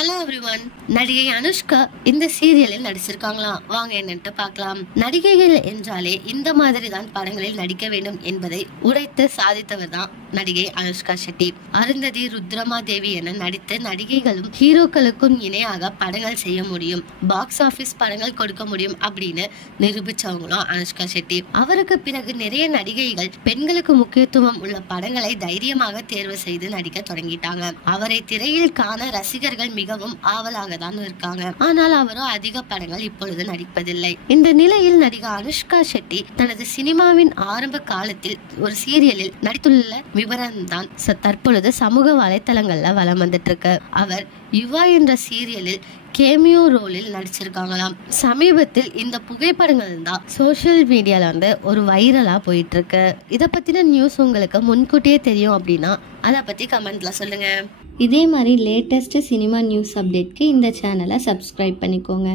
Hello everyone. நடிகை அனுஷ்கா இந்த சீரியலில் நடிச்சிருக்காங்களாம். வாங்க என்னன்னு பார்க்கலாம். நடிகைகள் என்றாலே இந்த மாதிரி தான் படங்களில் நடிக்க வேண்டும் என்பதை உடைத்து சாதித்தவர் தான் நடிகை அனுஷ்கா ஷெட்டி. அருந்ததி, ருத்ரமா தேவி என நடித்த நடிகைகளும் ஹீரோக்களுக்கும் இணையாக படங்கள் செய்ய முடியும், பாக்ஸ் ஆபீஸ் படங்கள் கொடுக்க முடியும் அப்படின்னு நிரூபிச்சவங்களும் அனுஷ்கா ஷெட்டி. அவருக்கு பிறகு நிறைய நடிகைகள் பெண்களுக்கு முக்கியத்துவம் உள்ள படங்களை தைரியமாக தேர்வு செய்து நடிக்க தொடங்கிட்டாங்க. அவரை திரையில் காண ரசிகர்கள் மிகவும் ஆவலாக தான் இருக்காங்க. ஆனால் அவரோ அதிக படங்கள் இப்பொழுது நடிப்பதில்லை. இந்த நிலையில் நடிகை அனுஷ்கா ஷெட்டி தனது சினிமாவின் ஆரம்ப காலத்தில் ஒரு சீரியலில் நடித்துள்ள விவரம் தான் தற்பொழுது சமூக வலைத்தளங்கள்ல வலம் வந்துட்டு இருக்கு. அவர் யுவா என்ற சீரியலில் கேமியோ ரோலில் நடிச்சிருக்காங்களாம். சமீபத்தில் இந்த புகைப்படங்கள் தான் சோசியல் மீடியால ஒரு வைரலா போயிட்டு இருக்கு. இத பத்தின நியூஸ் உங்களுக்கு முன்கூட்டியே தெரியும் அப்படின்னா அதை பத்தி கமெண்ட்ல சொல்லுங்க. இதே மாதிரி லேட்டஸ்ட் சினிமா நியூஸ் அப்டேட்க்கு இந்த சேனலை சப்ஸ்கிரைப் பண்ணிக்கோங்க.